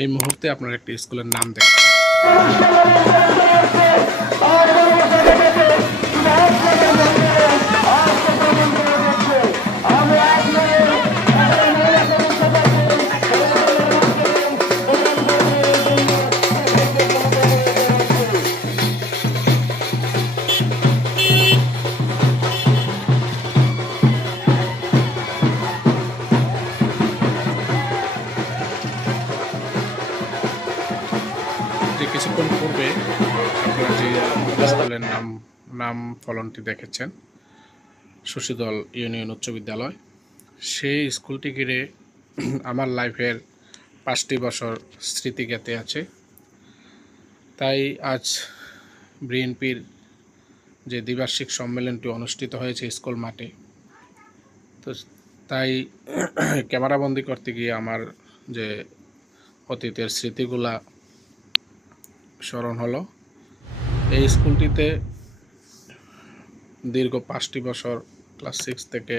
এই মুহূর্তে আপনার একটি স্কুলের নাম দেখুন। কিছুক্ষণ পূর্বে আপনারা যে স্কুলের নাম ফলনটি দেখেছেন, শশীদল ইউনিয়ন উচ্চ বিদ্যালয়, সেই স্কুলটি ঘিরে আমার লাইফের 5টি বছর স্মৃতি গেঁথে আছে। তাই আজ বিএনপির যে দ্বিবার্ষিক সম্মেলনটি অনুষ্ঠিত হয়েছে স্কুল মাঠে, তো তাই ক্যামেরাবন্দি করতে গিয়ে আমার যে অতীতের স্মৃতিগুলা স্মরণ হলো। এই স্কুলটিতে দীর্ঘ 5টি বছর ক্লাস 6 থেকে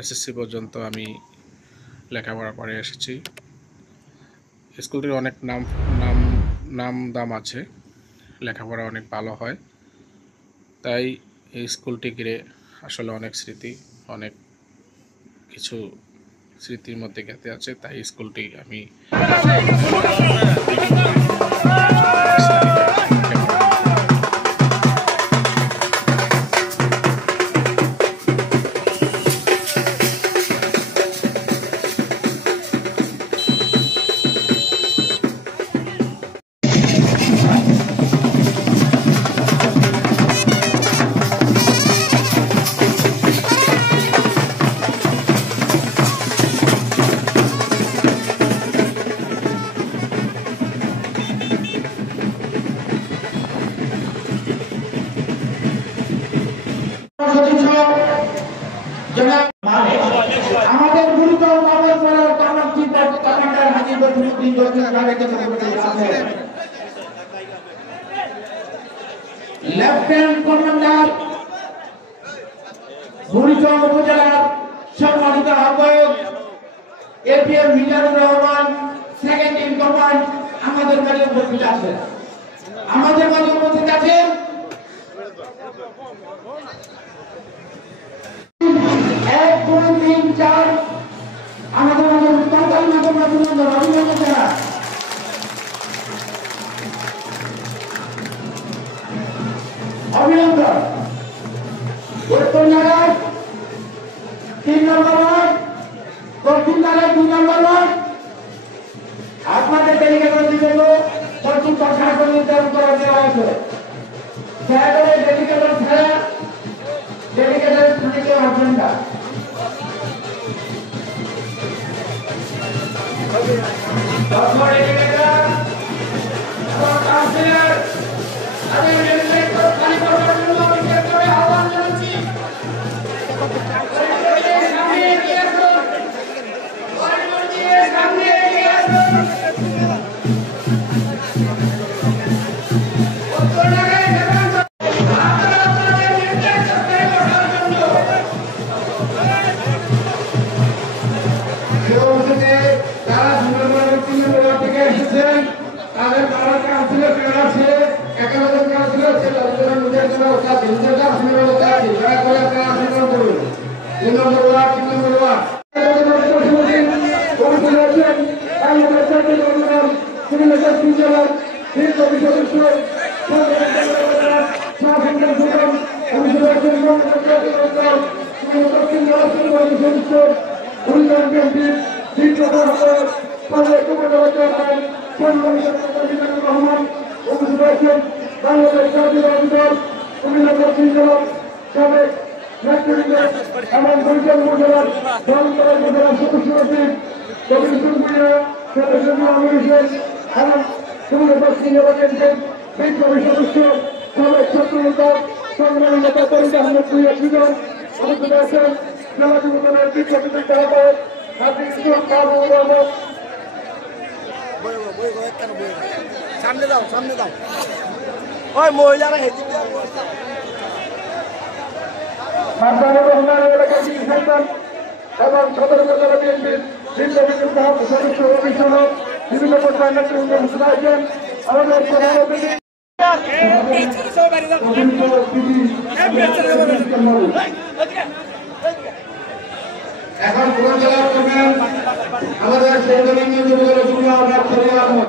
এসএসসি পর্যন্ত আমি লেখাপড়া করে এসেছি। স্কুলটির অনেক নাম দাম আছে, লেখাপড়া অনেক ভালো হয়। তাই এই স্কুলটি ঘিরে আসলে অনেক স্মৃতি, অনেক কিছু স্মৃতির মধ্যে গেঁথে আছে। তাই স্কুলটি আমি আমাদের গুরুতর মামলা করার কমান্ডার হাজির বদরুদ্দিন লেফটেন্যান্ট কমান্ডার বুড়িচং উপজেলার সম্মানিত আহ্বায়ক APM Mizanur Rahman, second in command আমাদের মাঝে উপস্থিত আছেন। 1 2 3 4 আমাদের মাঝে অভিনন্দন। উত্তর নাগাদ 3 নম্বর ওয়ার্ড, দক্ষিণ নাগাদ 2 নম্বর ওয়ার্ড। আপনাদের ডেলিগেটের জন্য পশ্চিম প্রশাসন নির্ধারণ করা দেওয়া হয়েছে। ডেলিগেটের ছাড়া ডেলিগেটের স্থানে কেউ আসবেন না। আহ্বান জানাচ্ছি করবো। সামনে দাও ওই মহিলারা হেঁটে মাননীয় রহমান এলাকার সেন্টার এবং সদর উপজেলা বিএনপির শীর্ষ বিজেপি সদস্য অভিষেক বিভিন্ন পর্যায়ের নেতৃবৃন্দ উপস্থিত আছেন। আমাদের প্রধান অতিথি এখন উপজেলা করবেন আমাদের সৌজন্য যুবদলের আহমদ।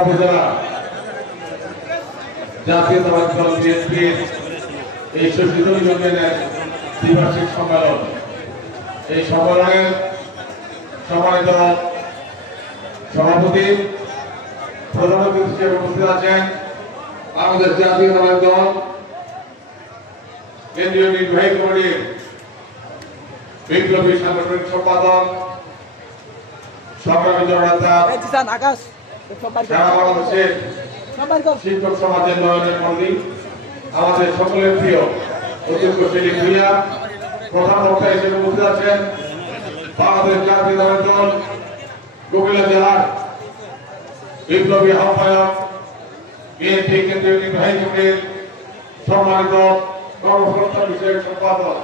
উপজেলা জাতীয়তাবাদী দল বিএনপির এই শোষিত ইউনিয়নের দ্বিবার্ষিক সম্মেলন, এই সম্মেলনের সম্মানিত সভাপতি প্রধান অতিথি হিসেবে উপস্থিত আছেন আমাদের জাতীয়তাবাদী দল কেন্দ্রীয় নির্বাহী কমিটির বিপ্লবী সাংগঠনিক সম্পাদক সংগ্রামী জননেতা আকাশ সারা বাংলাদেশের শিক্ষক সমাজের নয়নের মন্দির, আমাদের সকলের প্রিয় অধ্যক্ষ সেলিম ভুইয়া প্রধান বক্তা হিসেবে উপস্থিত আছেন বাংলাদেশ জাতীয়তাবাদী দল কুমিল্লা জেলার বিপ্লবী আহ্বায়ক বিএনপি কেন্দ্রীয় নির্বাহী কমিটির সম্মানিত কর্মকর্তা বিষয়ক সম্পাদক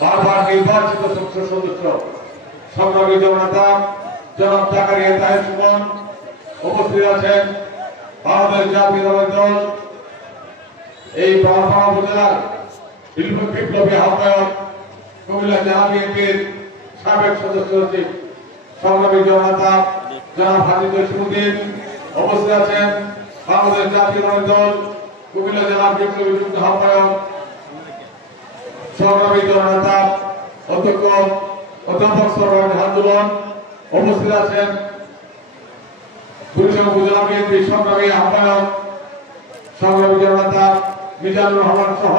বারবার নির্বাচিত সংসদ সদস্য সংগ্রামী জননেতা জনাব জাকারিয়া তাহের সুমন উপস্থিত আছেন বাংলাদেশ জাতীয়তাবাদী দল এই ব্রাহ্মণপাড়া উপজেলার বিপ্লবী আহ্বায়ক কুমিল্লা জেলা বিএনপির সাবেক সদস্য সচিব সংগ্রামী জননেতা জনাব হাজী জসিমউদ্দিন উপস্থিত আছেন বাংলাদেশ জাতীয়তাবাদী দল কুমিল্লা জেলার বিপ্লবী যুগ্ম আহ্বায়ক সংগ্রামী জননেতা অধ্যাপক সরওয়ার আন্দোলন উপস্থিত আছেন বরিশাল উপজেলা বিএনপির সংগ্রামী আহ্বায়ক সংগ্রামী জননেতা মিজানুর রহমান সহ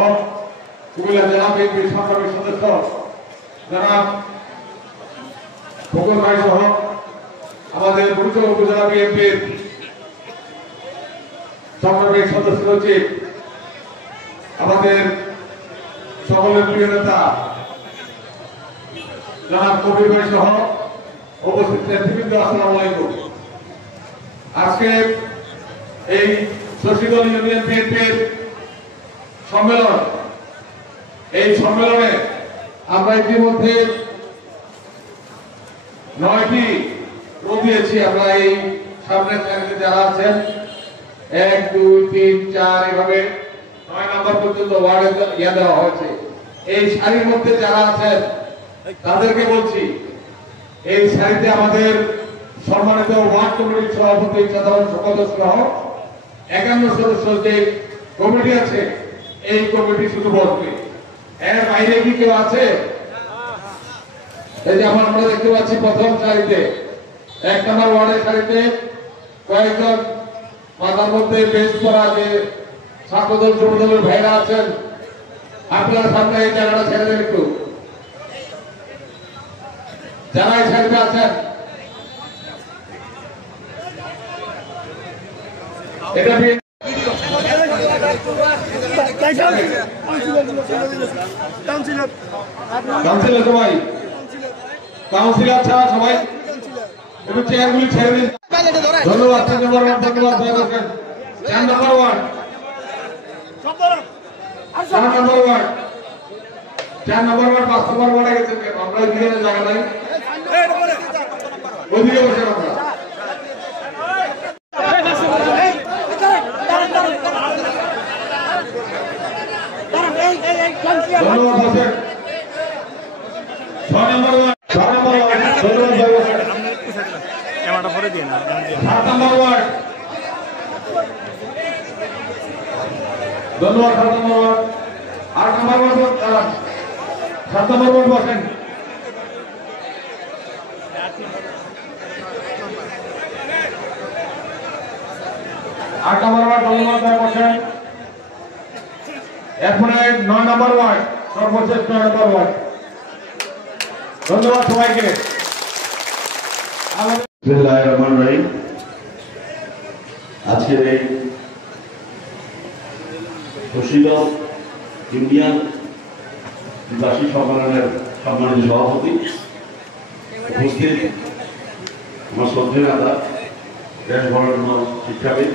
কুমিল্লা জেলা বিএনপির সংগ্রামী সদস্য জনাব ফকর ভাই সহ আমাদের বরিশাল উপজেলা বিএনপির সংগ্রামী সদস্য সচিব আমাদের সকলের প্রিয় নেতা জনাব কবির ভাই সহ উপস্থিত নেতৃবৃন্দ, আসসালামু আলাইকুম। আজকে এই শশীদল ইউনিয়ন বিএনপির সম্মেলন, এই সম্মেলনে আমরা ইতিমধ্যে 9টি রোল দিয়েছি। আমরা এই সামনের সারিতে যারা আছেন 1 2 3 4 এভাবে 9 নম্বর পর্যন্ত ওয়ার্ডে দেওয়া হয়েছে। এই সারির মধ্যে যারা আছেন তাদেরকে বলছি, এই সারিতে আমাদের সম্মানিত ওয়ার্ড কমিটির সভাপতি সাধারণ সম্পাদক সহ 51 সদস্য যে কমিটি আছে, এই কমিটি শুধু বসবে। এর বাইরে কি কেউ আছে? এই যে আমরা দেখতে পাচ্ছি প্রথম সারিতে 1 নম্বর ওয়ার্ডের সারিতে কয়েকজন মাথার মধ্যে বেশ করা যে ছাত্রদল যুবদলের ভাইরা আছেন, আপনারা সামনে এই জায়গাটা ছেড়ে দেন একটু। যারা এই সারিতে আছেন এটা কাউন্সিলর সবাই, কাউন্সিলর ছাড়া সবাই একটু চেয়ারগুলি ছেড়ে দিন। ধন্যবাদ। 4 নম্বর ওয়ার্ড, ধন্যবাদ। 4 নম্বর ওয়ার্ড, 4 নম্বর ওয়ার্ড, 4 নম্বর ওয়ার্ড 5 নম্বর ওয়ার্ডে গেছেন কেন? আমরা ওইদিকে জায়গা নাই, ওইদিকে বসে আমরা ধন্যবাদ বসেন। 6 নম্বর ওয়ার্ড, 6 নম্বর ওয়ার্ড, ধন্যবাদ। 7 নম্বর ওয়ার্ড, ধন্যবাদ। 7 নম্বর ওয়ার্ড, 8 নম্বর ওয়ার্ড, 7 নম্বর ওয়ার্ড বসেন। 8 নম্বর ওয়ার্ড, ধন্যবাদ বসেন। এরপরে 9 নম্বর ওয়ার্ড, সর্বশেষ 9 নম্বর ওয়ার্ড। ধন্যবাদ সবাইকে। বিসমিল্লাহির রহমানির রহিম। আজকের এই বশিরগঞ্জ ইউনিয়ন নিবাসী সম্মেলনের সম্মানিত সভাপতি, উপস্থিত আমার শ্রদ্ধেয় নেতা, দেশ বরণ্য শিক্ষাবিদ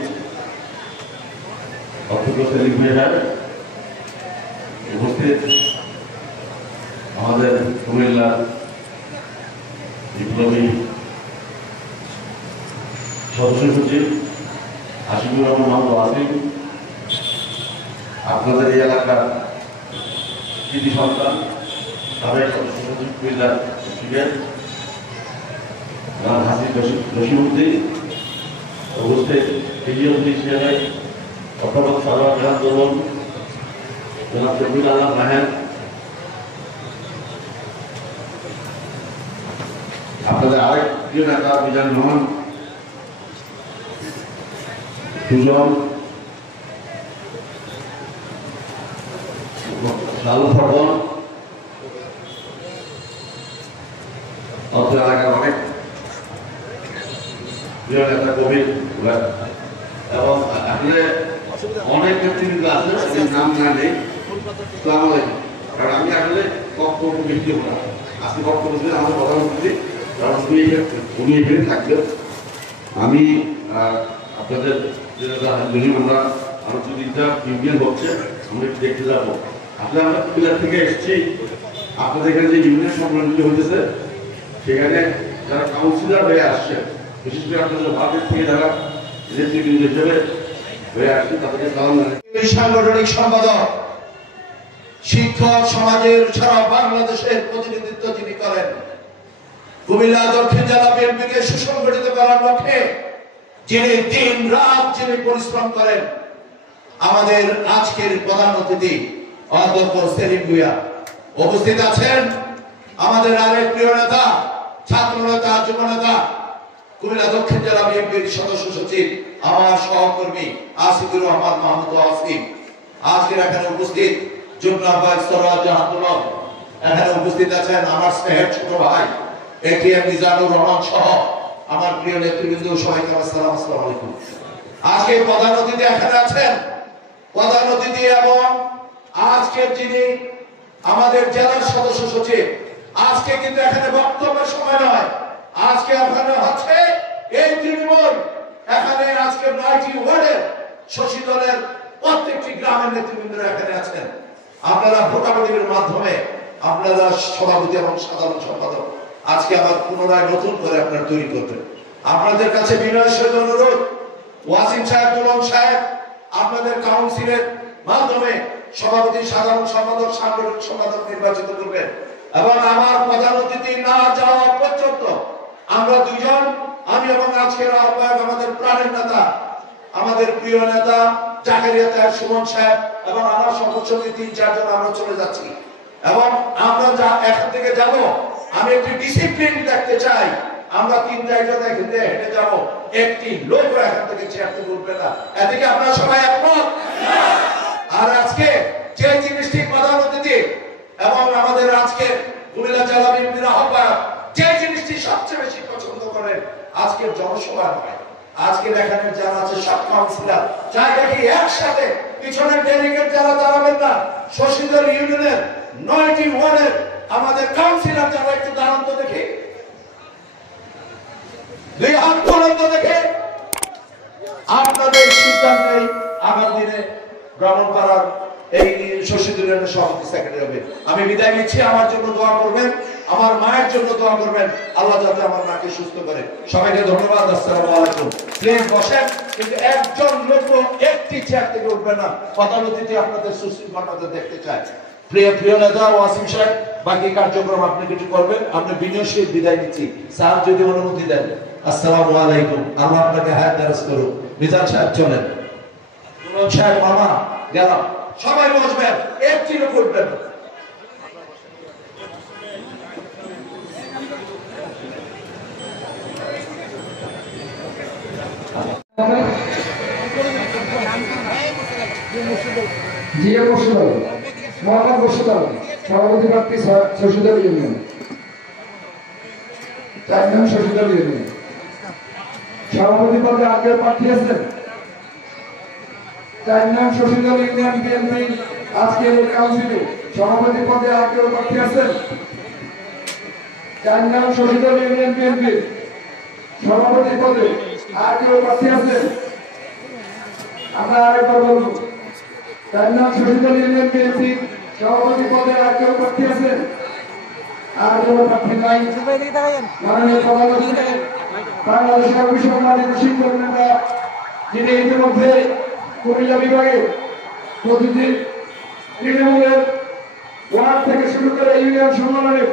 অধ্যক্ষ সেলিম ভাই সাহেব, উপস্থিত আমাদের কুমিল্লার বিপ্লবী সদস্য সচিব আশিকুর রহমান মাহমুদ ওয়াসিম, আপনাদের এই এলাকার কৃতি সন্তান সাবেক সদস্য সচিব কুমিল্লার প্রেসিডেন্ট হাসিব জসিমউদ্দিন, উপস্থিত বিজিএমসি হিসেবে অধ্যাপক সারোয়ার খান তরুণ, জনাব শফিউল আলম মাহের, আপনাদের আরেক প্রিয় নেতা মিজান রহমান সুজন, লালু ফরমান, অত্র এলাকার অনেক প্রিয় নেতা কবির এবং আসলে অনেক নেতৃবৃন্দ আছে, তাদের নাম না নেই। আসসালামু আলাইকুম। কারণ আমি আসলে বক্তব্য ব্যক্তি না, আজকে বক্তব্য দিলে আমাদের প্রধানমন্ত্রী, কারণ উনি এখানে থাকবেন। আমি আপনাদের যদি আমরা আরো 2-3টা ইউনিয়ন হচ্ছে, আমরা একটু দেখতে যাবো। আসলে আমরা কুমিল্লা থেকে এসেছি, আপনাদের এখানে যে ইউনিয়ন সম্মেলনগুলি হয়েছে সেখানে যারা কাউন্সিলর হয়ে আসছে, বিশেষ করে আপনাদের ভারতের থেকে যারা নেতৃবৃন্দ হিসেবে হয়ে আসছে, তাদেরকে সালাম জানাই। সাংগঠনিক সম্পাদক, শিক্ষক সমাজের সারা বাংলাদেশের প্রতিনিধিত্ব যিনি করেন, কুমিল্লা দক্ষিণ জেলা বিএনপিকে সুসংগঠিত করার লক্ষ্যে যিনি দিন রাত যিনি পরিশ্রম করেন, আমাদের আজকের প্রধান অতিথি অধ্যক্ষ সেলিম ভুঁইয়া। উপস্থিত আছেন আমাদের আরেক প্রিয় নেতা, ছাত্র নেতা, যুব নেতা, কুমিল্লা দক্ষিণ জেলা বিএনপির সদস্য সচিব, আমার সহকর্মী আসিফুর রহমান মাহমুদ ওয়াসিম। আজকের এখানে উপস্থিত যুগ্ম আহ্বায়ক সরওয়ার জাহান দুলম, এখানে উপস্থিত আছেন আমার স্নেহের ছোট ভাই এটিএম মিজানুর রহমান সহ আমার প্রিয় নেতৃবৃন্দ, সবাইকে আসসালামু আলাইকুম। আজকে প্রধান অতিথি এখানে আছেন, প্রধান অতিথি এবং আজকের যিনি আমাদের জেলার সদস্য সচিব। আজকে কিন্তু এখানে বক্তব্যের সময় নয়, আজকে এখানে হচ্ছে এই তৃণমূল, এখানে আজকে 9টি ওয়ার্ডের শশী দলের প্রত্যেকটি গ্রামের নেতৃবৃন্দরা এখানে আছেন। আপনারা ভোটাভুটির মাধ্যমে আপনারা সভাপতি এবং সাধারণ সম্পাদক আজকে আবার পুনরায় নতুন করে আপনারা তৈরি করবেন। আপনাদের কাছে বিনয়ের সাথে অনুরোধ, ওয়াসিম সাহেব, দুলম সাহেব, আপনাদের কাউন্সিলের মাধ্যমে সভাপতি, সাধারণ সম্পাদক, সাংগঠনিক সম্পাদক নির্বাচিত করবেন এবং আমার প্রধান অতিথি না যাওয়া পর্যন্ত আমরা দুইজন, আমি এবং আজকের আহ্বায়ক আমাদের প্রাণের নেতা, আমাদের প্রিয় নেতা জাকারিয়া তাহের সুমন সাহেব এবং আমার সদস্য 3-4 জন আমরা চলে যাচ্ছি এবং আমরা এখান থেকে যাব। আমি একটি ডিসিপ্লিন দেখতে চাই। আমরা 3-4 জন এখান থেকে হেঁটে যাব, একটি লোক এখান থেকে চেয়ার থেকে উঠবে না। এদিকে আপনারা সবাই একমত? আর আজকে যে জিনিসটি প্রধান অতিথি এবং আমাদের আজকে কুমিল্লা জেলা বিএনপির আহ্বায়ক যে জিনিসটি সবচেয়ে বেশি পছন্দ করেন, আজকের জনসভা নয়, আজকের এখানে যারা আছে সব কাউন্সিলর চাই দেখি একসাথে পিছনের ডেলিগেট যারা দাঁড়াবেন না, শশীদল ইউনিয়নের 9টি ওয়ার্ডের আমাদের কাউন্সিলর যারা একটু দাঁড়ান তো দেখি, 2 হাত তুলন্ত দেখে। আপনাদের সিদ্ধান্তে আগামী দিনে ভ্রমণ করার এই শশীদল ইউনিয়নের সভাপতি সেক্রেটারি হবে। আমি বিদায় নিচ্ছি, আমার জন্য দোয়া করবেন, আমার মায়ের জন্য দোয়া করবেন, আল্লাহ যাতে আমার মাকে সুস্থ করে। সবাইকে ধন্যবাদ, আসসালামু আলাইকুম। প্লিজ বসেন, কিন্তু একজন লোক একটি চেয়ার থেকে উঠবে না। প্রধান অতিথি আপনাদের সুশৃঙ্খলতা দেখতে চায়। প্রিয় নেতা ওয়াসিম সাহেব, বাকি কার্যক্রম আপনি কিছু করবেন, আপনি বিনয়ের সহিত বিদায় নিচ্ছি। স্যার যদি অনুমতি দেন। আসসালামু আলাইকুম, আল্লাহ আপনাকে হায়াত দারাজ করুন। মিজান সাহেব চলেন, সাহেব মামা গেলাম, সবাই বসবেন, একটি লোক উঠবেন না। জি জিএ মুর্শিদ আলম, মোহাম্মদ মুর্শিদ আলম, সভাপতি প্রার্থী শশীদল ইউনিয়ন। 4 নং শশীদল ইউনিয়ন। সভাপতি পদে আগে প্রার্থী আছেন? 4 নং শশীদল ইউনিয়ন বিএনপি আজকের এই কাউন্সিলে সভাপতি পদে আগে প্রার্থী আছেন? 4 নং শশীদল ইউনিয়ন বিএনপি সভাপতি পদে আগে প্রার্থী আছেন? আমরা আরেকবার বলবো, 4 নং শশীদল ইউনিয়ন বিএনপি সভাপতি পদে আগে প্রার্থী আছেন? আর কোনো প্রার্থী নাই। মাননীয় প্রধানমন্ত্রী বাংলাদেশের অভিসম্মানিত শিক্ষক নেতা, যিনি ইতিমধ্যে কুমিল্লা বিভাগে প্রতিটি তৃণমূলের ওয়ার্ড থেকে শুরু করে ইউনিয়ন সম্মেলনে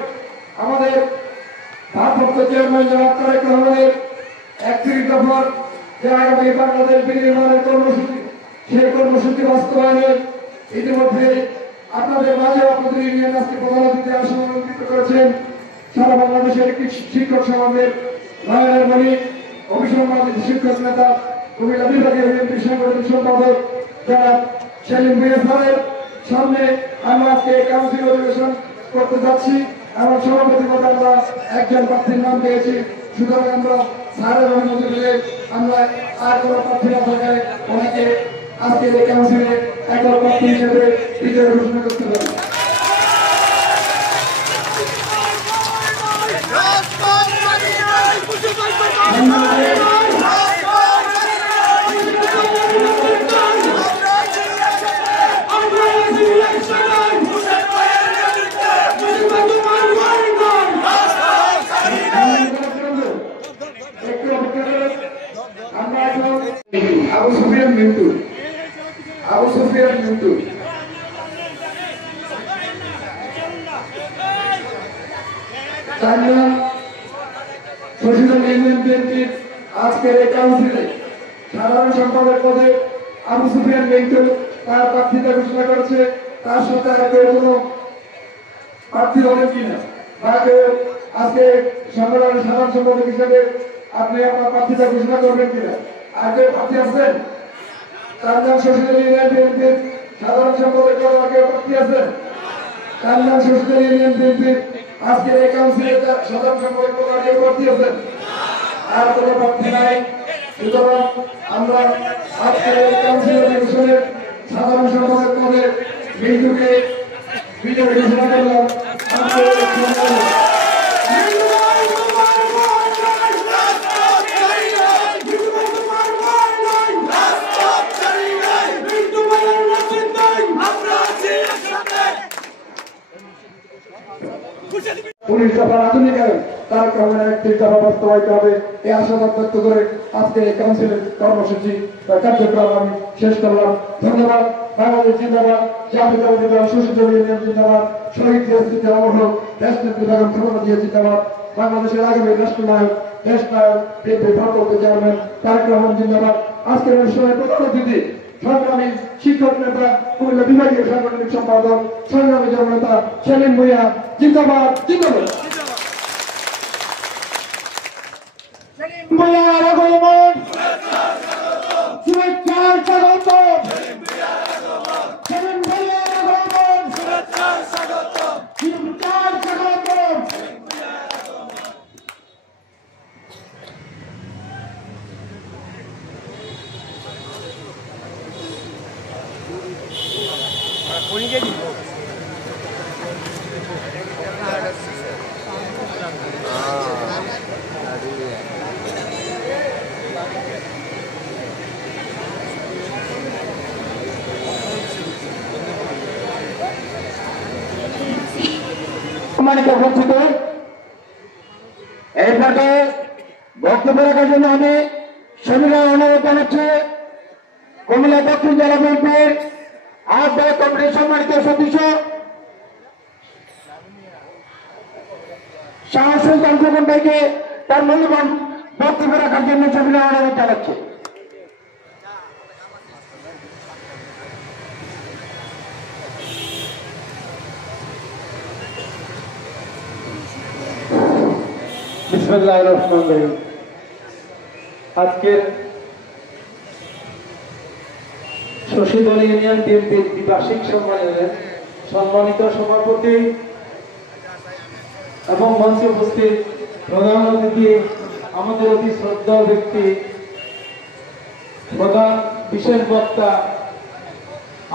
আমাদের ভারপ্রাপ্ত চেয়ারম্যান জনাব তারেক রহমানের 31 দফার যে আগামী বাংলাদেশ বিনির্মাণের কর্মসূচি, সেই কর্মসূচি বাস্তবায়নে ইতিমধ্যে আপনাদের মাঝে আপনাদের ইউনিয়ন আজকে প্রধান অতিথি আসন অলঙ্কৃত করেছেন সারা বাংলাদেশের একটি শিক্ষক সমাজের নয়নের মণি, অভিসম্মানিত শিক্ষক নেতা, কুমিল্লা বিভাগীয় বিএনপি সাংগঠনিক সম্পাদক যারা সেলিম ভুঁইয়া স্যারের সামনে আমরা আজকে কাউন্সিল অধিবেশন করতে যাচ্ছি। আমার সভাপতি পদে আমরা একজন প্রার্থীর নাম পেয়েছি, সুতরাং আমরা স্যারের অনুমতি পেলে আমরা আর কোনো প্রার্থী না থাকায় অনেকে আজকের এই কাউন্সিলে একজন প্রার্থী হিসেবে বিজয় ঘোষণা করতে পারি। আবু সুফিয়ান মিন্টু, আবু সুফিয়ান মিন্টু। শশীদল ইউনিয়ন বিএনপির আজকের এই কাউন্সিলে সাধারণ সম্পাদক পদে আবু সুফিয়ান মিন্টু তার প্রার্থিতা ঘোষণা করেছে। তার সাথে আর কেউ কোনো প্রার্থী হবেন কিনা বা কেউ আজকে সাধারণ সম্পাদক হিসেবে আপনি আপনার প্রার্থিতা ঘোষণা করবেন কিনা? আর কেউ প্রার্থী আছেন? 4 নং শশীদল ইউনিয়ন বিএনপির সাধারণ সম্পাদক পদে আর কেউ প্রার্থী আছেন? 4 নং শশীদল ইউনিয়ন বিএনপির আজকের এই কাউন্সিলে সাধারণ সম্পাদক পদে আর কেউ প্রার্থী আছেন? আর কোনো প্রার্থী নাই। সুতরাং আমরা আজকের এই কাউন্সিল অধিবেশনের সাধারণ সম্পাদক পদে মিন্টুকে বিজয় ঘোষণা করলাম। পুলিশ দফার আধুনিকায়ন তারেক রহমানের 31 দফা বাস্তবায়িত হবে এই আশাবাদ ব্যক্ত করে আজকে এই কাউন্সিলের কর্মসূচি বা কার্যক্রম আমি শেষ করলাম। ধন্যবাদ। বাংলাদেশ জিন্দাবাদ, জাতীয়তাবাদী দল শশীদল ইউনিয়ন জিন্দাবাদ, শহীদ জিয়াউদ্দিন অমর হোক, দেশনেত্রী বেগম খালেদা জিয়া জিন্দাবাদ, বাংলাদেশের আগামী রাষ্ট্রনায়ক দেশ নায়ক বিএনপি ভারপ্রাপ্ত চেয়ারম্যান তারেক রহমান জিন্দাবাদ। আজকের অনুষ্ঠানের প্রধান অতিথি সংগ্রামী শিক্ষক নেতা, কুমিল্লা বিভাগীয় সাংগঠনিক সম্পাদক, সংগ্রামী জননেতা সেলিম ভুঁইয়া জিন্দাবাদ, জিন্দাবাদ। ভুঁইয়ার আগমন, শুভেচ্ছার স্বাগত। সেলিম ভুঁইয়ার আগমন, শুভেচ্ছার স্বাগত। সম্মানিত উপস্থিতি, এই পর্যায়ে বক্তব্য রাখার জন্য আমি সবিনয় অনুরোধ জানাচ্ছি কুমিল্লা দক্ষিণ জেলা বিএনপির আহ্বায়ক কমিটির সম্মানিত সদস্য শাহ সুলতান খোকন ভাইকে তার মূল্যবান বক্তব্য রাখার জন্য সবিনয় অনুরোধ জানাচ্ছি। বিসমিল্লাহির রহমানির রহিম। আজকের শশীদল ইউনিয়ন বিএনপির দ্বিবার্ষিক সম্মেলনের সম্মানিত সভাপতি এবং মঞ্চে উপস্থিত প্রধান অতিথি, আমাদের অতি শ্রদ্ধেয় ব্যক্তি, প্রধান বিশেষ বক্তা,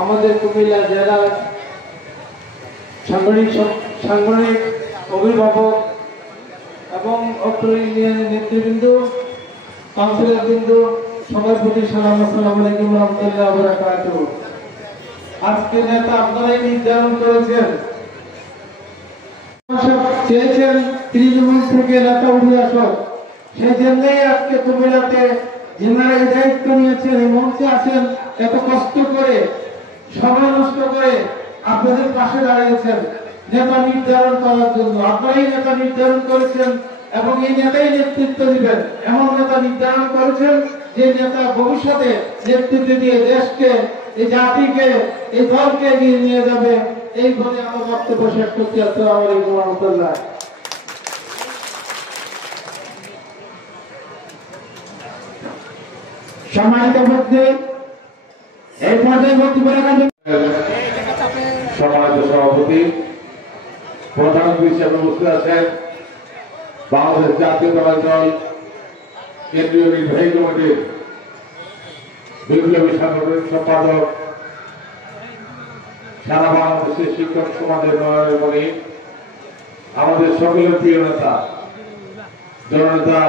আমাদের কুমিল্লা জেলার সাংগঠনিক অভিভাবক এবং অত্র ইউনিয়নের নেতৃবৃন্দ, কাউন্সিলর বৃন্দ, সবার প্রতি সালাম, আসসালামু আলাইকুম ওয়া রাহমাতুল্লাহি ওয়া বারাকাতুহু। আজকে নেতা আপনারাই নির্ধারণ করেছেন, চেয়েছেন তৃণমূল থেকে নেতা উঠে আসুক, সেই জন্যই আজকে কুমিল্লাতে যিনারা এই দায়িত্ব নিয়েছেন, এই মঞ্চে আছেন, এত কষ্ট করে সময় নষ্ট করে আপনাদের পাশে দাঁড়িয়েছেন নেতা নির্ধারণ করার জন্য। আপনারাই নেতা নির্ধারণ করেছেন এবং এই নেতাই নেতৃত্ব দিবেন, এমন নেতা নির্ধারণ করেছেন যে নেতা ভবিষ্যতে নেতৃত্ব দিয়ে দেশকে, এই জাতিকে, এই দলকে এগিয়ে নিয়ে যাবে। এই বলে আমার বক্তব্য শেষ করছি। আসসালামু আলাইকুম ওয়া রাহমাতুল্লাহ। সম্মানিত ব্যক্তি, এই পর্যায়ে বক্তব্য রাখার জন্য সম্মানিত সভাপতি, প্রধান হিসেবে উপস্থিত আছেন বাংলাদেশ জাতীয়তাবাদী দল কেন্দ্রীয় নির্বাহী কমিটির বিপ্লবী সাংগঠনিক সম্পাদক, সারা বাংলাদেশের শিক্ষক সমাজের নয়নের মণি, আমাদের সকলের প্রিয় নেতা জননেতা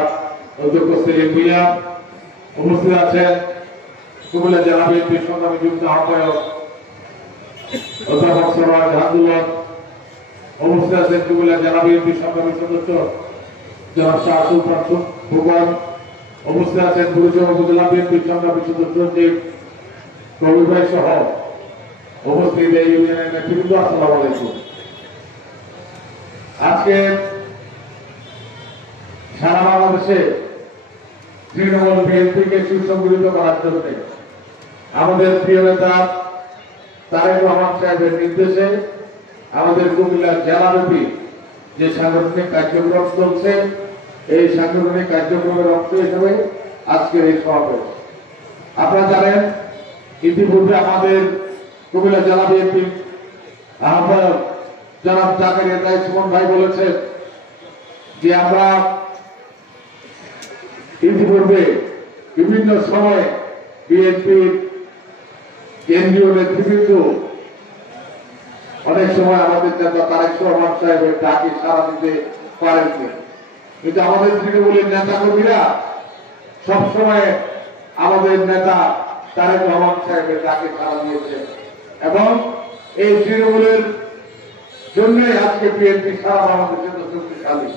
অধ্যক্ষ সেলিম ভূঁইয়া, উপস্থিত আছেন কুমিল্লা জেলা বিএনপির সংগ্রামী যুগ্ম আহ্বায়ক অধ্যাপক সরওয়ার জাহাদুল্লাহ, উপস্থিত আছেন কুমিল্লা জেলা বিএনপির সংগ্রামী সদস্য জনাব শাহ সুলতান ফুকন, উপস্থিত আছেন বুড়িচর উপজেলা বিএনপির সংগ্রামী সদস্য সচিব কবির ভাই সহ উপস্থিত এই ইউনিয়নের নেতৃবৃন্দ, আসসালামু আলাইকুম। আজকে সারা বাংলাদেশে তৃণমূল বিএনপিকে সুসংগঠিত করার জন্য আমাদের প্রিয় নেতা তারেক রহমান সাহেবের নির্দেশে আমাদের কুমিল্লা জেলাব্যাপী যে সাংগঠনিক কার্যক্রম চলছে, এই সাংগঠনিক কার্যক্রমের অংশ হিসেবে আজকের এই সমাবেশ। আপনারা জানেন, ইতিপূর্বে আমাদের কুমিল্লা জেলা বিএনপি আহ্বায়ক জনাব জাকারিয়া তাই সুমন ভাই বলেছেন যে আমরা ইতিপূর্বে বিভিন্ন সময়ে বিএনপির কেন্দ্রীয় নেতৃবৃন্দ অনেক সময় আমাদের নেতা তারেক রহমান সাহেবের ডাকে সাড়া দিতে পারেননি, কিন্তু আমাদের তৃণমূলের নেতা কর্মীরা সবসময় আমাদের নেতা তারেক রহমান সাহেবের ডাকে সাড়া দিয়েছেন এবং এই তৃণমূলের জন্যই আজকে বিএনপি সারা বাংলাদেশে তো শক্তিশালী।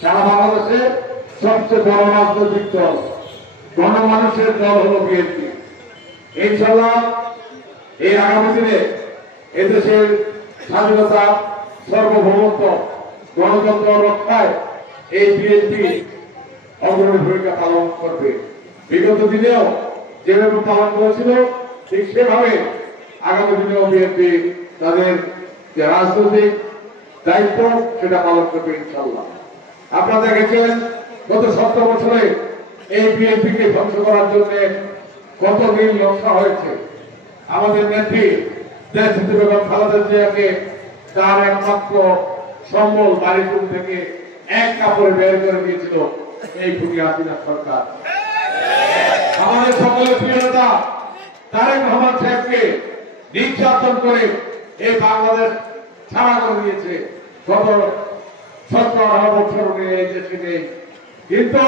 সারা বাংলাদেশে সবচেয়ে বড় রাজনৈতিক দল, গণমানুষের দল হল বিএনপি। ইনশাআল্লাহ এই আগামী দিনে এদেশের স্বাধীনতা, সার্বভৌমত্ব, গণতন্ত্র রক্ষায় এই বিএনপি অগ্রণী ভূমিকা পালন করবে। বিগত দিনেও যেভাবে পালন করেছিল ঠিক সেভাবে আগামী দিনেও বিএনপি তাদের যে রাজনৈতিক দায়িত্ব সেটা পালন করবে ইনশাআল্লাহ। আপনারা দেখেছেন গত 17 বছরে এই বিএনপিকে ধ্বংস করার জন্য কত নীল নকশা হয়েছে। আমাদের নেত্রী দেশনেত্রী বেগম খালেদা জিয়াকে তার একমাত্র সম্বল বাড়িপুর থেকে এক কাপড়ে বের করে দিয়েছিল এই খুনি হাসিনা সরকার। আমাদের সকলের প্রিয় নেতা তারেক রহমান সাহেবকে নির্যাতন করে এই বাংলাদেশ ছাড়া করে দিয়েছে। গত 17-18 বছর উনি এই দেশে নেই, কিন্তু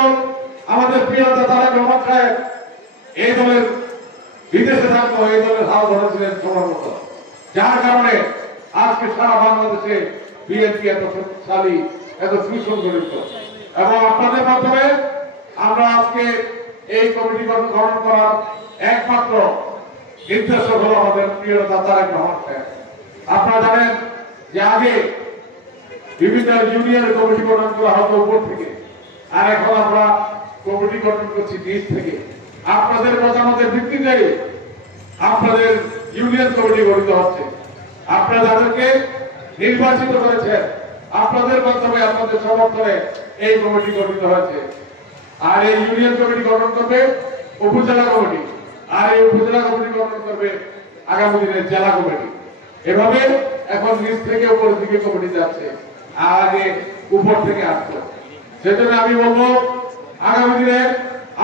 আমাদের প্রিয় নেতা তারেক রহমান সাহেব এই দলের বিদেশে থাকতো, এই দলের হাল ধরেছিলেন সময় মতো, যার কারণে আজকে সারা বাংলাদেশে বিএনপি এত শক্তিশালী, এত সুসংগঠিত। এবং আপনাদের মাধ্যমে আমরা আজকে এই কমিটি গঠন করার একমাত্র নির্দেশক হল আমাদের প্রিয় নেতা তারেক রহমান সাহেব। আপনারা জানেন যে আগে বিভিন্ন ইউনিয়নের কমিটি গঠন করা হতো উপর থেকে, আর এখন আমরা কমিটি গঠন করছি নিচ থেকে। আপনাদের মতামতের ভিত্তিতে আপনাদের ইউনিয়ন কমিটি গঠিত হচ্ছে। আপনারা যাদেরকে নির্বাচিত করেছেন, আপনাদের মাধ্যমে, আপনাদের সমর্থনে এই কমিটি গঠিত হয়েছে। আর এই ইউনিয়ন কমিটি গঠন করবে উপজেলা কমিটি, আর এই উপজেলা কমিটি গঠন করবে আগামী দিনের জেলা কমিটি। এভাবে এখন নিচ থেকে উপরের দিকে কমিটি যাচ্ছে, আগে উপর থেকে আসছে। সেজন্য আমি বলবো আগামী দিনে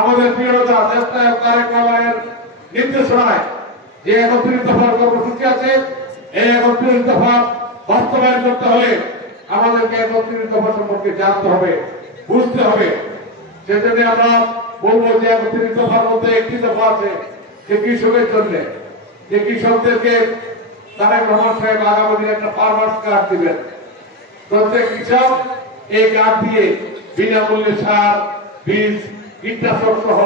আমাদের প্রিয় নেতা দেশনায়ক তারেক রহমানের নির্দেশনায় যে 31 দফার কর্মসূচি আছে, এই 31 দফা বাস্তবায়ন করতে হলে আমাদেরকে 31 দফা সম্পর্কে জানতে হবে, বুঝতে হবে। সেজন্য আমরা বলবো যে 31 দফার মধ্যে একটি দফা আছে যে কৃষকের জন্য, যে কৃষকদেরকে তারেক রহমান সাহেব আগামী দিনে একটা ফার্মার্স কার্ড দিবেন। প্রত্যেক কৃষক এই কার্ড দিয়ে বিনামূল্যে সার, বীজ, কীটনাশক সহ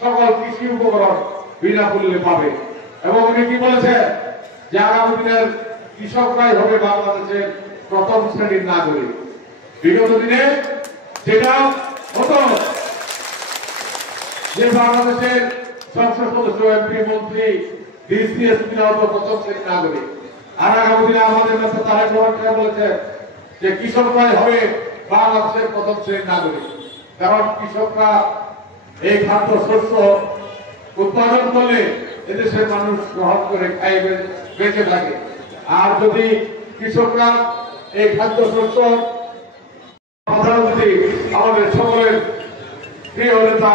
সকল কৃষি উপকরণ বিনামূল্যে পাবে। এবং উনি কি বলেছেন যে আগামী দিনের কৃষকরাই হবে বাংলাদেশের প্রথম শ্রেণীর নাগরিক। বিগত দিনে যেটা হতো যে বাংলাদেশের সংসদ সদস্য, এমপি, মন্ত্রী, ডিসি, এসপি হতো প্রথম শ্রেণীর নাগরিক। আর আগামী দিনে আমাদের নেতা তারেক রহমান বলেছে যে কৃষকরাই হবে বাংলাদেশের প্রথম শ্রেণীর নাগরিক। কারণ কৃষকরা এই খাদ্য শস্য উৎপাদন করলে এদেশের মানুষ গ্রহণ করে খাইবে, বেঁচে থাকে। আর যদি কৃষকরা এই খাদ্য শস্য প্রধানমন্ত্রী আমাদের সকলের প্রিয় নেতা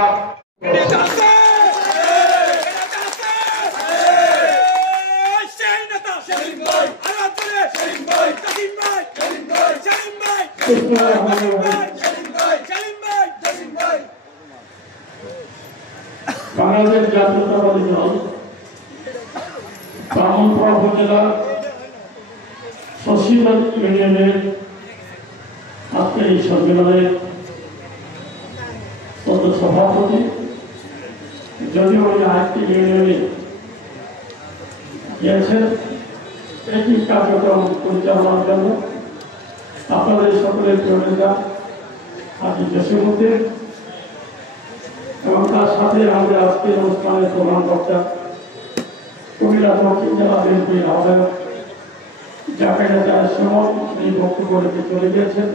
বাংলাদেশ জাতীয়তাবাদী দল ব্রাহ্মণপাড়া উপজেলা সসীমাল ইউনিয়নের আজকে এই সম্মেলনের সভাপতি, যদিও ওই আরেকটি ইউনিয়নে গিয়েছেন একই কার্যক্রম পরিচালনার জন্য আপনাদের সকলের জনেতা হাজী জসিমউদ্দিন এবং তার সাথে আমাদের আজকের অনুষ্ঠানের প্রধান বক্তা কুমিল্লা দক্ষিণ জেলা বিএনপির আহ্বায়ক জাকারিয়া চায়ের সময় এই বক্তব্য রেখে চলে গিয়েছেন।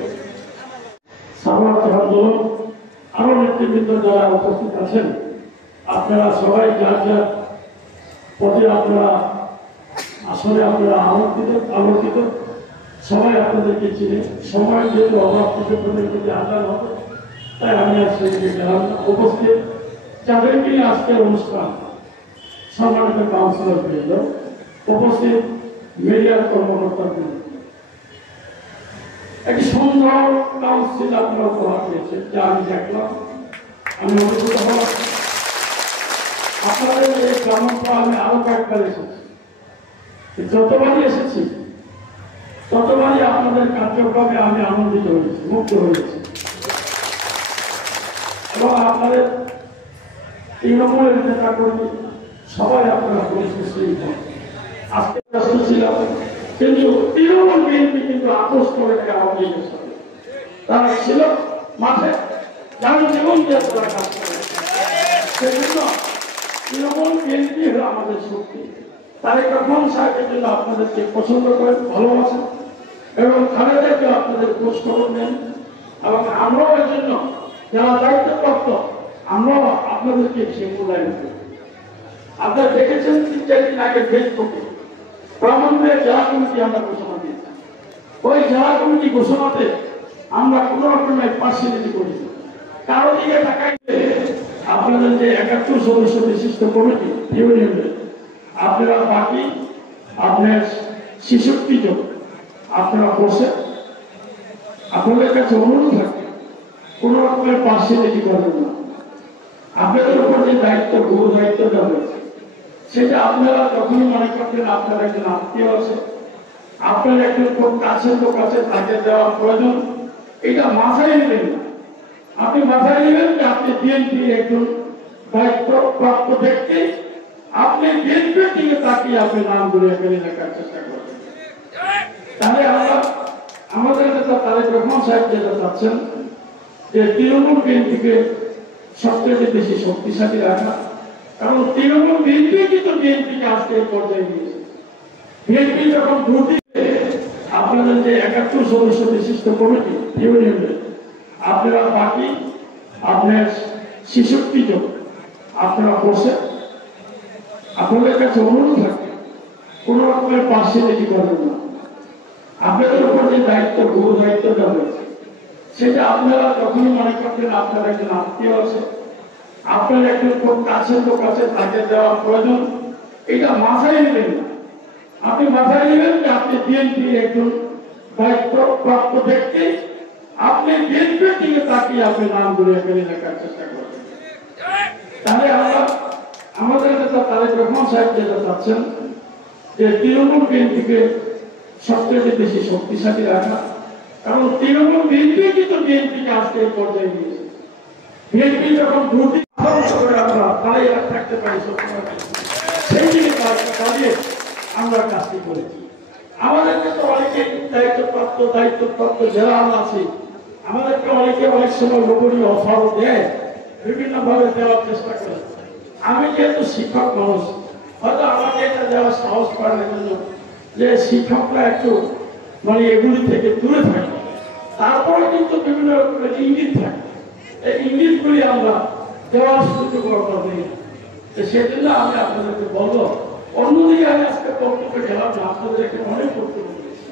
সাধারণ আন্দোলন আরো নেতৃবৃন্দ যারা উপস্থিত আছেন, আপনারা সবাই যার যার প্রতি আপনারা আসলে আপনারা আলোকিত সবাই আপনাদেরকে চিনে। সময় যেহেতু অভাব কৃষকদের প্রতি আদান হবে, তাই আমি আর সেদিকে গেলাম না। উপস্থিত যাদেরকে আজকের অনুষ্ঠান, সম্মানিত কাউন্সিলর বৃন্দ, উপস্থিত মিডিয়ার কর্মকর্তাবৃন্দ, একটি সুন্দর কাউন্সিল আপনারা উপহার পেয়েছেন, যা আমি দেখলাম, আমি অনুভূত হলাম। আপনাদের এই গ্রামটা আমি আরো কয়েকবার এসেছি, যতবারই এসেছি ততবারই আপনাদের কার্যক্রমে আমি আনন্দিত হয়েছি, মুগ্ধ হয়েছি। এবং আপনাদের তৃণমূলের নেতা কর্মী সবাই আপনারা পরিস্থিতি আজকে ব্যস্ত ছিলাম, কিন্তু তৃণমূল বিএনপি কিন্তু আপোষ করে আওয়ামী লীগের সাথে তারা ছিল মাঠে, যারা জীবন দিয়ে তারা কাজ করে। সেজন্য তৃণমূল বিএনপি হলো আমাদের শক্তি। তারেক রহমান সাহেবের জন্য আপনাদেরকে পছন্দ করেন, ভালোবাসেন এবং খালেদাকে আপনাদের খোঁজ খবর নেন। এবং আমরাও এর জন্য যারা দায়িত্বপ্রাপ্ত, আমরাও আপনাদেরকে সে মূল্যায়ন করি। আপনারা দেখেছেন 3-4 দিন আগে ফেসবুকে ব্রাহ্মণবাড়িয়া জেলা কমিটি আমরা ঘোষণা দিয়েছি। ওই জেলা কমিটি ঘোষণাতে আমরা কোন রকমের পার্সিয়ালিটি করি, কারো দিকে তাকাইতে আপনাদের যে 71 সদস্য বিশিষ্ট কমিটি ইউনিয়নের, আপনারা বাকি আপনার 66 জন আপনারা বসে আপনাদের কাছে অনুরোধ থাকে কোন রকমের পার্সিয়ালিটি করবেন না। আপনাদের উপর যে দায়িত্ব, গুরু দায়িত্ব দেওয়া হয়েছে, সেটা আপনারা যখনই মনে করবেন আপনার একজন আত্মীয় আছে, আপনার একজন খুব কাছের লোক আছে, তাকে দেওয়া প্রয়োজন, এটা মাথায় নেবেন না। আপনি মাথায় নেবেন যে আপনি বিএনপির একজন দায়িত্বপ্রাপ্ত ব্যক্তি, আপনি বিএনপির দিকে তাকিয়ে আপনি নামগুলো এখানে লেখার চেষ্টা করবেন। তাহলে আমরা আমাদের নেতা তারেক রহমান সাহেব যেটা চাচ্ছেন যে তৃণমূল বিএনপিকে সবচেয়ে বেশি শক্তিশালী রাখা, কারণ তৃণমূল বিএনপি কিন্তু বিএনপিকে আজকে এই পর্যায়ে নিয়েছে। বিএনপি যখন ভোট আপনাদের যে 71 সদস্য বিশিষ্ট কমিটি ইউনিয়নের, আপনারা বাকি আপনার 66 জন আপনারা বসে আপনাদের কাছে অনুরোধ থাকে কোনো রকমের পাশে লেগে করবেন না। আপনাদের উপর যে দায়িত্ব গুরু দায়িত্বটা হয়েছে সেটা আপনারা যখনই মনে করবেন আপনার একজন আত্মীয় আছে, আপনার একজন খুব কাছের লোক আছে, তাকে দেওয়া প্রয়োজন, এটা মাথায় নেবেন না। আপনি মাথায় নেবেন যে আপনি বিএনপির একজন দায়িত্বপ্রাপ্ত ব্যক্তি, আপনি বিএনপির দিকে তাকিয়ে আপনি নামগুলো এখানে লেখার চেষ্টা করবেন। তাহলে আমরা আমাদের নেতা তারেক রহমান সাহেব যেটা চাচ্ছেন যে তৃণমূল বিএনপিকে সবচেয়ে বেশি শক্তিশালী রাখা, কারণ তৃণমূল বিএনপি কিন্তু বিএনপিকে আজকে এই পর্যায়ে নিয়েছে। বিএনপি যখন দুটি ধ্বংস করে আমরা তারাই আর থাকতে পারি সেই দিকে দাঁড়িয়ে আমরা কাজটি করেছি। আমাদেরকে তো অনেকে দায়িত্বপ্রাপ্ত যারা আমরা আছি, আমাদেরকে অনেকে অনেক সময় গোপনীয় অফারও দেয়, বিভিন্ন ভাবে দেওয়ার চেষ্টা করে। আমি যেহেতু শিক্ষক মানুষ, হয়তো আমাকে এটা দেওয়ার সাহস করার জন্য যে শিক্ষকরা একটু মানে এগুলি থেকে দূরে থাকে, তারপরে কিন্তু বিভিন্ন রকমের ইঙ্গিত থাকে, এই ইঙ্গিতগুলি আমরা দেওয়ার সুযোগ নেই। সেজন্য আমি আপনাদেরকে বলবো, অন্যদিকে আমি আজকে বক্তব্য গেলাম না, আপনাদের এখানে অনেক বক্তব্য দিয়েছি।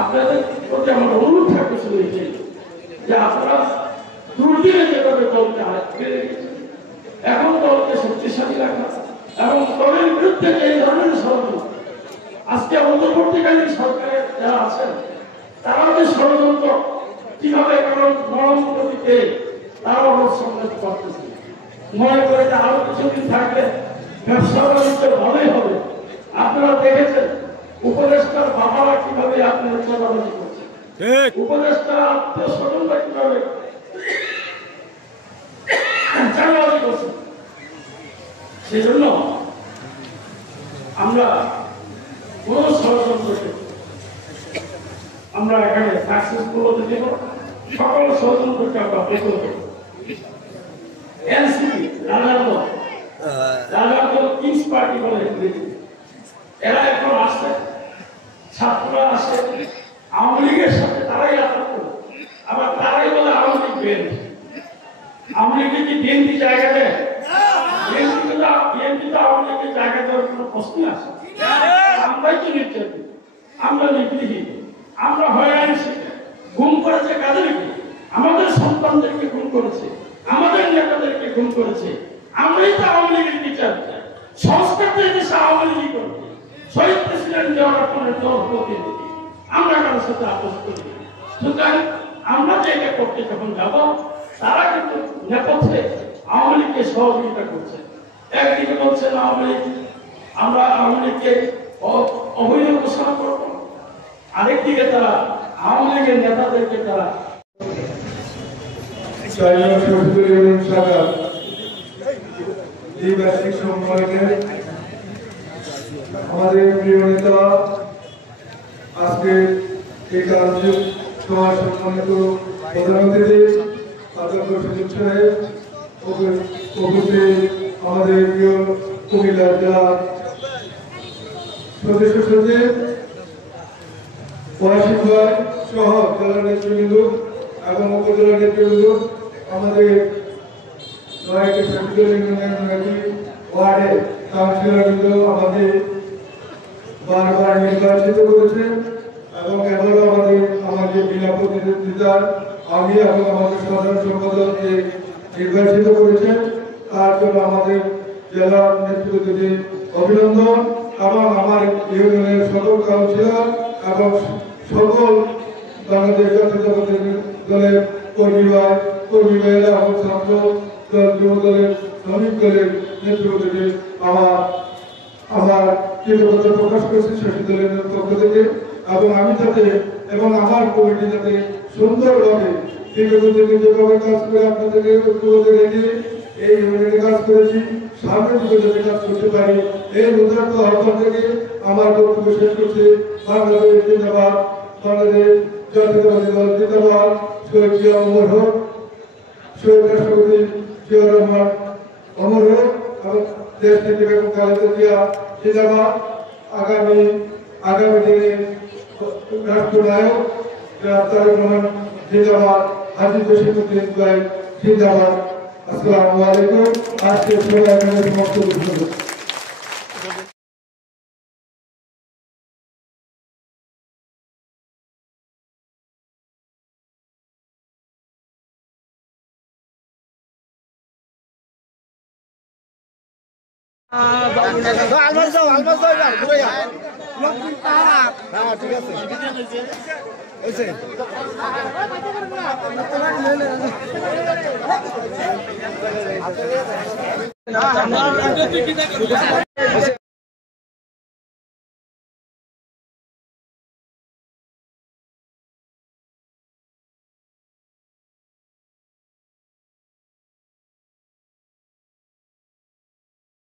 আপনাদের প্রতি আমার অনুরোধ থাকবে শুধু যে আপনারা দুর্দিনে যেভাবে দলকে আটকে রেখেছেন, এখন দলকে শক্তিশালী রাখা এবং দলের বিরুদ্ধে এই ধরনের ষড়যন্ত্র, আজকে অন্তর্বর্তীকালীন সরকারের যারা আছেন তারাও যে ষড়যন্ত্র কিভাবে কারণ নরম গতিতে তারাও অনুসন্ধান করতেছে, মনে করে যে আরো কিছুদিন থাকলে ব্যবসা বাণিজ্য ভালোই হবে। আপনারা দেখেছেন উপদেষ্টার বাবারা কিভাবে আপনারা চাঁদাবাজি করছেন, উপদেষ্টার আত্মীয় স্বজনরা কিভাবে চাঁদাবাজি করছেন। সেজন্য আমরা কোন ষড়যন্ত্রকে আমরা এখানে সাকসেসফুল হতে দেব, সকল ষড়যন্ত্রকে আমরা বিফল করব। এনসিপি রাজারদল কিংস পার্টি বলে এরা এখন আসছে, ছাত্ররা আসে আওয়ামী লীগের সাথে তারাই আঘাত করে, আবার তারাই বলে আওয়ামী লীগ বিএনপি। আওয়ামী লীগের কি বিএনপি জায়গা দেয়? বিএনপি তো আওয়ামী লীগের জায়গা দেওয়ার কোনো প্রশ্নই আসে। আমরাই তো নির্যাতিত, আমরা নিগৃহীত, আমরা হয়রানি শিকার। গুম করেছে কাদেরকে? আমাদের সন্তানদেরকে গুম করেছে, আমাদের নেতাদেরকে গুম করেছে। আমরাই তো আওয়ামী লীগের বিচার চাই, সংস্কার দেশে আওয়ামী লীগই করবে। শহীদ প্রেসিডেন্ট জিয়াউর রহমানের দল প্রতিনিধি, আমরা কারোর সাথে আপোষ করি। সুতরাং আমরা যে এটা করতে যখন যাব, তারা কিন্তু নেপথ্যে আওয়ামী লীগকে সহযোগিতা করছে। একদিকে বলছেন আওয়ামী লীগ, আমরা আওয়ামী লীগকে অবৈধ ঘোষণা করব, আরেকদিকে তারা আওয়ামী লীগের নেতাদেরকে তারা আমাদের প্রিয় নেতা আজকে এই কার্যে সভা সম্মানিত প্রধানমন্ত্রী অধ্যক্ষ সুযোগ সাহেব, উপস্থিত আমাদের প্রিয় কুমিল্লা জেলা সদস্য সচিব, ওয়াসিম ভাই সহ জেলা নেতৃবৃন্দ এবং উপজেলা নেতৃবৃন্দ, আমাদের নয়টি ওয়ার্ডের কাউন্সিলরবৃন্দ আমাদের বারবার নির্বাচিত করেছেন এবং এবারও আমাদের বিনা প্রতিদ্বন্দ্বিতার আমি এবং আমাদের সাধারণ সম্পাদককে নির্বাচিত করেছেন। তার জন্য আমাদের জেলা নেতৃত্বকে অভিনন্দন এবং আমার ইউনিয়নের সকল কাউন্সিলর এবং সকল বাংলাদেশ জাতীয়তাবাদী দলের কর্মী ভাইয়েরা এবং ছাত্র দল, যুব দলের, শ্রমিক দলের নেতৃত্বকে আমার কৃতজ্ঞতা প্রকাশ করেছি শশী দলের পক্ষ থেকে। এবং আমি যাতে এবং আমার কমিটি যাতে সুন্দরভাবে দীর্ঘদিন যেভাবে কাজ করে আপনাদেরকে রেখে এই ইউনিটে কাজ করেছি, সামনের দিকে যাতে কাজ করতে পারি, এই উদারত আহ্বান থেকে আমার বক্তব্য শেষ করছি। বাংলাদেশ জিন্দাবাদ, বাংলাদেশ জাতীয়তাবাদী দল জিন্দাবাদ, শহীদ জিয়া অমর হোক, শহীদ রাষ্ট্রপতি জিয়াউর রহমান অমর হোক এবং দেশ নেত্রী বেগম খালেদা জিয়া জিন্দাবাদ। আগামী দিনে রাষ্ট্রনায়ক তারেক রহমান জিন্দাবাদ, হাজী জসিমউদ্দিন ভাই জিন্দাবাদ। আসসালামু আলাইকুম। আজকে সবাই সমাপ্ত। আলমাস দাও এবার ঘুরে যাও হ্যাঁ ঠিক আছে হয়েছে